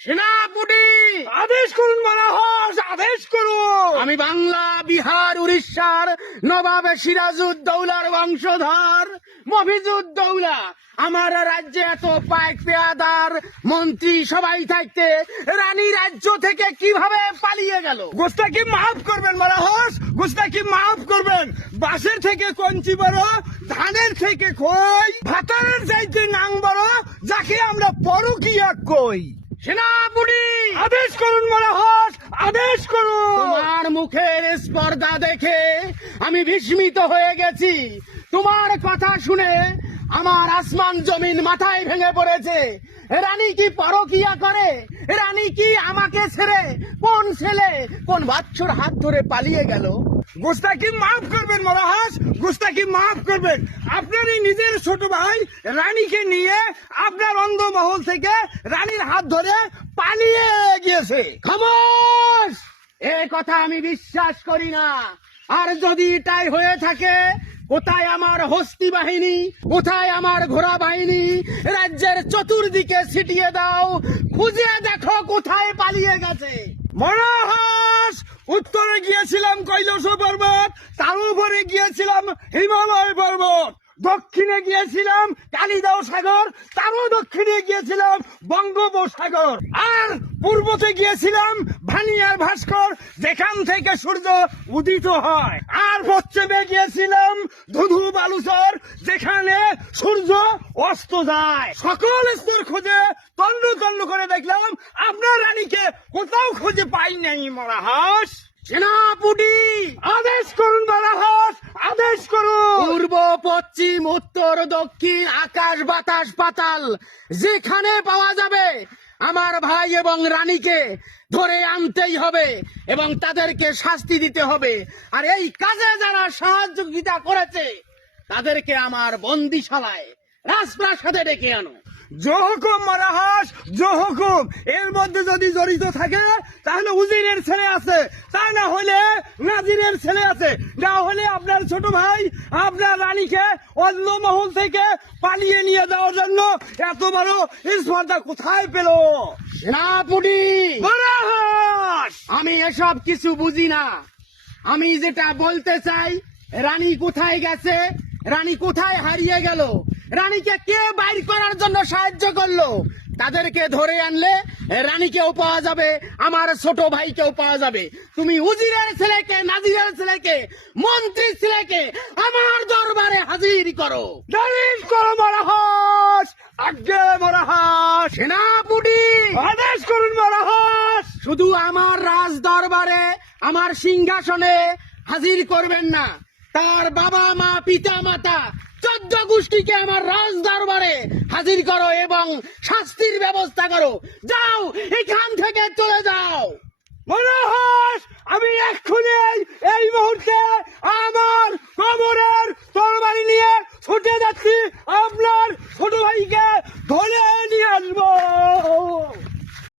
সেনাপতি আদেশ করুন মহারাজ, আদেশ করুন। আমি বাংলা, বিহার, উড়িষ্যার নবাব সিরাজউদ্দৌলার বংশধর মফিজউদ্দৌলা। আমার রাজ্যে এত পাইক পেয়াদার মন্ত্রী সবাই থাকতে রানী রাজ্য থেকে কিভাবে পালিয়ে গেল? গোস্তাকি মাফ করবেন মহারাজ, গোস্তাকি মাফ করবেন। বাঁশের থেকে কঞ্চি বড়, ধানের থেকে খই, ভাতারের চাইতে নাং বড়, যাকে আমরা পরকীয়া কই। সেনাপতি আদেশ করুন মহারাজ, আদেশ করুন। তোমার মুখের স্পর্ধা দেখে আমি বিস্মিত হয়ে গেছি। তোমার কথা শুনে আমার আসমান জমিন মাথায় ভেঙে পড়েছে। রানী কি পরকিয়া করে? রানী কি আমাকে ছেড়ে কোন ছেলে কোন বাচ্চার হাত ধরে পালিয়ে গেল? গোস্তাকি মাফ করবেন মহারাজ, গোস্তাকি মাফ করবেন। আপনারই নিজের ছোট ভাই রানীকে নিয়ে আপনার অন্ধমহল থেকে রানীর হাত ধরে পালিয়ে গিয়েছে। খামোশ! এ কথা আমি বিশ্বাস করি না। আর যদি এটাই হয়ে থাকে, কোথায় আমার হস্তি বাহিনী, কোথায় আমার ঘোড়া বাহিনী? রাজ্যের চতুর্দিকে ছিটিয়ে দাও, খুঁজে দেখো কোথায় পালিয়ে গেছে। মহারাজ, উত্তরে গিয়েছিলাম কৈলাস পর্বত, তার উপরে গিয়েছিলাম হিমালয় পর্বত, দক্ষিণে গিয়েছিলাম কালিদাও সাগর, তারও দক্ষিণে গিয়েছিলাম বঙ্গোপসাগর, আর পূর্বতে গিয়েছিলাম ভানিয়ার ভাস্কর, যেখান থেকে সূর্য উদিত হয়, আর পশ্চিমে গিয়েছিলাম ধুধু বালুচর, যেখানে সূর্য অস্ত যায়। সকল স্তর খুঁজে তন্ন তন্ন করে দেখলাম, আপনার রানীকে কোথাও খুঁজে পাই নাই মহারাজ। সেনাপতি আদেশ করুন মহারাজ, আদেশ করুন। পূর্ব, পশ্চিম, উত্তর, দক্ষিণ, আকাশ, বাতাস, পাতাল, যেখানে পাওয়া যাবে আমার ভাই এবং রানীকে ধরে আনতেই হবে এবং তাদেরকে শাস্তি দিতে হবে। আর এই কাজে যারা সহযোগিতা করেছে তাদেরকে আমার বন্দিশালায় রাজপ্রাসাদে ডেকে আনো। জোহকুম মহারাজ, জোহকুম। এর মধ্যে যদি জড়িত থাকে তাহলে উজিরের ছেলে আছে, তা না হলে নাজিরের ছেলে আছে, না হলে আপনার ছোট ভাই আপনার রানীকে অন্য মহল থেকে পালিয়ে নিয়ে যাওয়ার জন্য এত বড় স্পর্ধা কোথায় পেল? সেনাপতি মহারাজ, আমি এসব কিছু বুঝি না। আমি যেটা বলতে চাই, রানী কোথায় গেছে, রানী কোথায় হারিয়ে গেল, রানীকে কে বাইর করার জন্য সাহায্য করলো, তাদেরকে ধরে আনলে রানীকেও পাওয়া যাবে, আমার ছোট ভাইকেও পাওয়া যাবে। তুমি উজিরের ছেলেকে, নাজিরের ছেলেকে, মন্ত্রীর ছেলেকে আমার দরবারে হাজির করো। দাঁড়িয়ে করো মহারাজ, আজ্ঞে মহারাজ। সেনাপতি আদেশ করুন মহারাজ। শুধু আমার রাজ দরবারে, আমার সিংহাসনে হাজির করবেন না, তার বাবা মা পিতা মাতা 14 গোষ্ঠীকে আমার রাজ দরবারে হাজির করো এবং শাস্তির ব্যবস্থা করো। যাও, এখান থেকে চলে যাও। মহারাজ, আমি এক্ষুনি এই মুহূর্তে আমার কোমরের তরবারি নিয়ে ছুটে যাচ্ছি